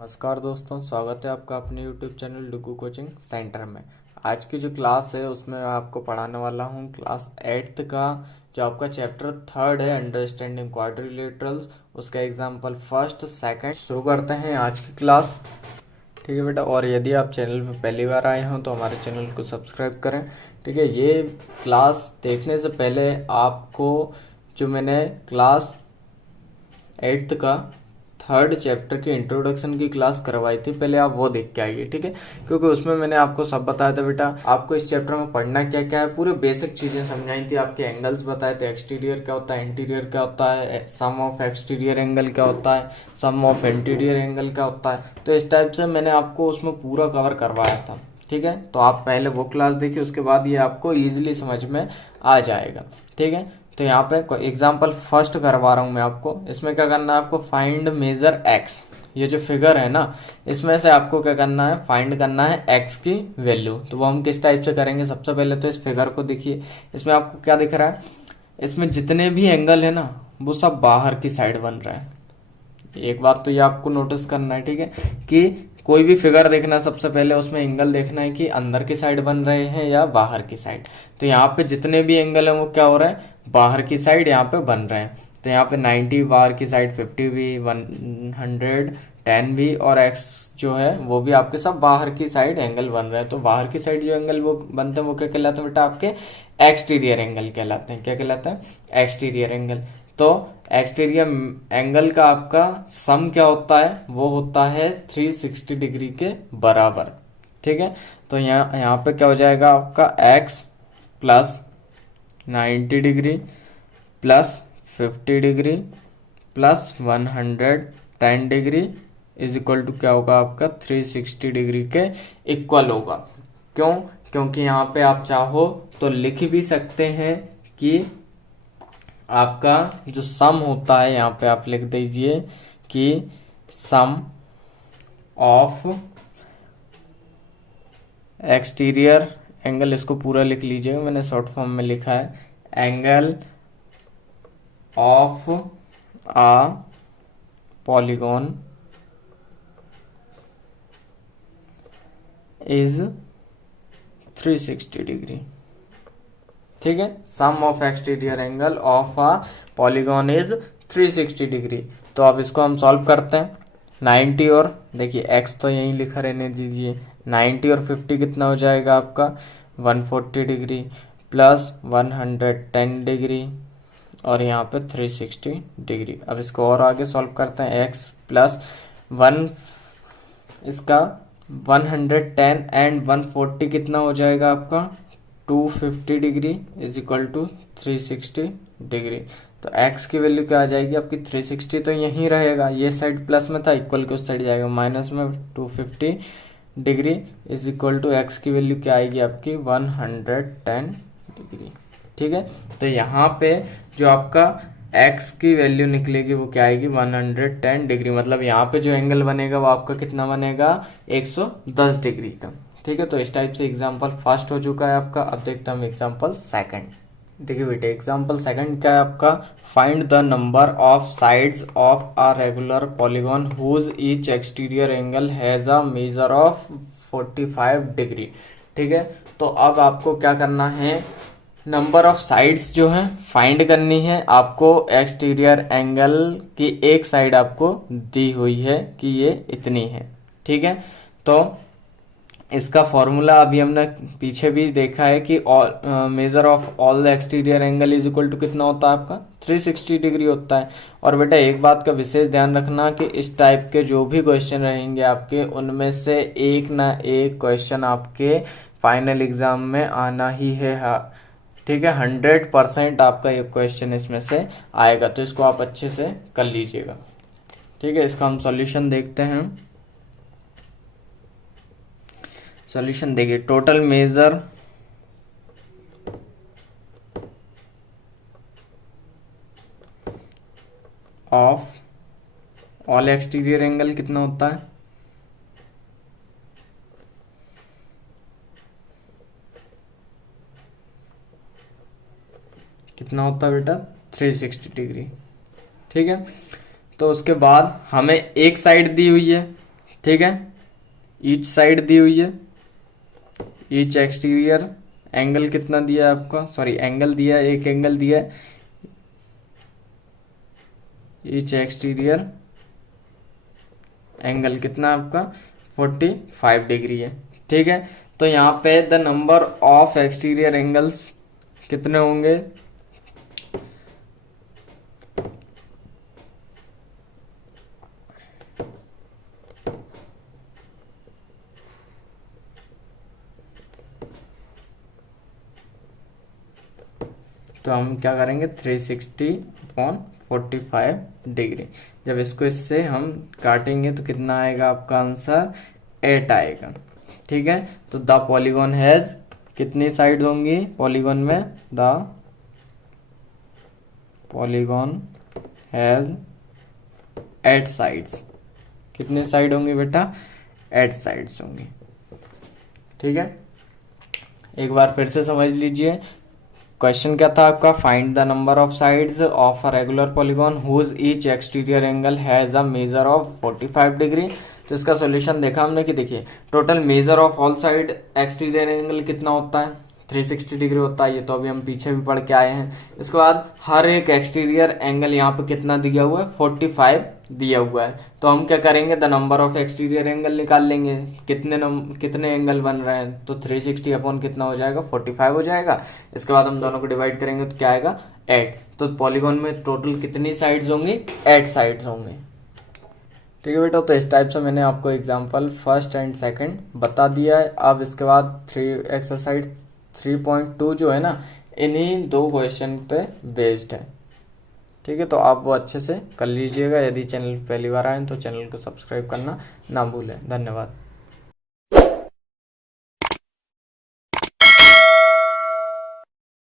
नमस्कार दोस्तों, स्वागत है आपका अपने YouTube चैनल डुगू कोचिंग सेंटर में। आज की जो क्लास है उसमें मैं आपको पढ़ाने वाला हूँ क्लास 8th का जो आपका चैप्टर 3rd है, अंडरस्टैंडिंग क्वाड्रिलेटरल्स, उसका एग्जाम्पल फर्स्ट सेकंड। शुरू करते हैं आज की क्लास। ठीक है बेटा, और यदि आप चैनल पर पहली बार आए हों तो हमारे चैनल को सब्सक्राइब करें। ठीक है, ये क्लास देखने से पहले आपको जो मैंने क्लास 8th का 3rd चैप्टर की इंट्रोडक्शन की क्लास करवाई थी, पहले आप वो देख के आइए। ठीक है, क्योंकि उसमें मैंने आपको सब बताया था बेटा, आपको इस चैप्टर में पढ़ना क्या क्या है, पूरे बेसिक चीजें समझाई थी, आपके एंगल्स बताए थे, एक्सटीरियर क्या होता है, इंटीरियर क्या होता है, सम ऑफ एक्सटीरियर एंगल क्या होता है, सम ऑफ इंटीरियर एंगल क्या होता है। तो इस टाइप से मैंने आपको उसमें पूरा कवर करवाया था। ठीक है, तो आप पहले वो क्लास देखिए, उसके बाद ये आपको इजीली समझ में आ जाएगा। ठीक है, तो यहाँ पे एग्जाम्पल फर्स्ट करवा रहा हूँ मैं आपको। इसमें क्या करना है आपको, फाइंड मेजर एक्स। ये जो फिगर है ना, इसमें से आपको क्या करना है, फाइंड करना है एक्स की वैल्यू। तो वो हम किस टाइप से करेंगे, सबसे पहले तो इस फिगर को देखिए। इसमें आपको क्या दिख रहा है, इसमें जितने भी एंगल है ना वो सब बाहर की साइड बन रहा है। एक बात तो ये आपको नोटिस करना है, ठीक है, कि कोई भी फिगर देखना है सबसे पहले उसमें एंगल देखना है कि अंदर की साइड बन रहे हैं या बाहर की साइड। तो यहाँ पे जितने भी एंगल हैं वो क्या हो रहा है, बाहर की साइड यहाँ पे बन रहे हैं। तो यहाँ पे 90 बाहर की साइड, 50 भी, 110 भी, और एक्स जो है वो भी आपके सब बाहर की साइड एंगल बन रहे हैं। तो बाहर की साइड जो एंगल वो बनते हैं वो क्या कहलाते हैं बेटा, आपके एक्सटीरियर एंगल कहलाते हैं। क्या कहलाता है, एक्सटीरियर एंगल। तो एक्सटीरियर एंगल का आपका सम क्या होता है, वो होता है 360 डिग्री के बराबर। ठीक है, तो यहाँ पे क्या हो जाएगा आपका x plus 90 degree plus 50 degree plus 110 degree is equal to क्या होगा आपका 360 डिग्री के इक्वल होगा। क्यों, क्योंकि यहाँ पे आप चाहो तो लिख भी सकते हैं कि आपका जो सम होता है, यहाँ पे आप लिख दीजिए कि सम ऑफ एक्सटीरियर एंगल, इसको पूरा लिख लीजिएगा, मैंने शॉर्ट फॉर्म में लिखा है, angle of a polygon is 360 degree. ठीक है, sum of exterior angle of a polygon is 360 degree. तो अब इसको हम सॉल्व करते हैं। 90 और देखिए एक्स तो यहीं लिखा रहने दीजिए, 90 और 50 कितना हो जाएगा आपका 140 डिग्री प्लस 110 डिग्री और यहाँ पे 360 डिग्री। अब इसको और आगे सॉल्व करते हैं, एक्स प्लस 1 इसका 110 एंड 140 कितना हो जाएगा आपका 250 degree is equal to 360 degree. तो x की वैल्यू क्या आ जाएगी आपकी 360, तो यहीं रहेगा, ये साइड प्लस में था, इक्वल के उस साइड जाएगा माइनस में, 250 degree is equal to x की वैल्यू क्या आएगी आपकी 110 डिग्री। ठीक है, तो यहाँ पे जो आपका x की वैल्यू निकलेगी वो क्या आएगी 110 डिग्री, मतलब यहाँ पे जो एंगल बनेगा वो आपका कितना बनेगा 110 डिग्री का। ठीक है, तो इस टाइप से एग्जाम्पल फर्स्ट हो चुका है आपका। अब देखते हैं हम एग्जाम्पल सेकंड। देखिए बेटे, एग्जाम्पल सेकंड क्या है आपका, find the number of sides of a regular polygon whose each exterior angle has a measure of 45 degree. ठीक है, तो अब आपको क्या करना है, नंबर ऑफ साइड्स जो है फाइंड करनी है आपको। एक्सटीरियर एंगल की एक साइड आपको दी हुई है कि ये इतनी है। ठीक है, तो इसका फॉर्मूला अभी हमने पीछे भी देखा है कि measure of all the exterior angle is equal to कितना होता है आपका 360 डिग्री होता है। और बेटा एक बात का विशेष ध्यान रखना कि इस टाइप के जो भी क्वेश्चन रहेंगे आपके, उनमें से एक ना एक क्वेश्चन आपके फाइनल एग्जाम में आना ही है। ठीक है, 100% आपका एक क्वेश्चन इसमें से आएगा, तो इसको आप अच्छे से कर लीजिएगा। ठीक है, इसका हम सॉल्यूशन देखते हैं। सॉल्यूशन देखिए, total measure of all exterior angle कितना होता है, कितना होता है बेटा 360 डिग्री। ठीक है, तो उसके बाद हमें एक साइड दी हुई है ठीक है। ईच साइड दी हुई है, ईच एक्सटीरियर एंगल कितना दिया है आपका, सॉरी एंगल दिया है, एक एंगल दिया है, ईच एक्सटीरियर एंगल कितना आपका 45 डिग्री है। ठीक है, तो यहाँ पे the number of exterior angles कितने होंगे, तो हम क्या करेंगे 360/45 डिग्री। जब इसको इससे हम काटेंगे तो कितना आएगा आपका आंसर 8 आएगा। ठीक है, तो द पॉलीगॉन हैज कितनी साइड होंगी, पॉलीगॉन में द पॉलीगॉन हैज 8 साइड्स, कितनी साइड होंगी बेटा 8 साइड्स होंगी। ठीक है, एक बार फिर से समझ लीजिए, क्वेश्चन क्या था आपका, find the number of sides of a regular polygon whose each exterior angle has a measure of 45 degree. तो इसका सॉल्यूशन देखा हमने कि देखिए total measure of all side exterior angle कितना होता है 360 डिग्री होता है, ये तो अभी हम पीछे भी पढ़ के आए हैं। इसके बाद हर एक एक्सटीरियर एंगल यहाँ पे कितना दिया हुआ है 45 दिया हुआ है, तो हम क्या करेंगे the number of exterior angle निकाल लेंगे, कितने एंगल बन रहे हैं, तो 360 अपॉन कितना हो जाएगा 45 हो जाएगा। इसके बाद हम दोनों को डिवाइड करेंगे तो क्या आएगा 8। तो पॉलीगॉन में टोटल कितनी साइड्स होंगी 8 साइड्स होंगी। ठीक है बेटा, तो इस टाइप से मैंने आपको एग्जाम्पल फर्स्ट एंड सेकंड बता दिया है। अब इसके बाद एक्सरसाइज 3.2 जो है ना, इन्हीं 2 क्वेश्चन पे बेस्ड है। ठीक है, तो आप वो अच्छे से कर लीजिएगा। यदि चैनल पहली बार आए तो चैनल को सब्सक्राइब करना ना भूलें। धन्यवाद।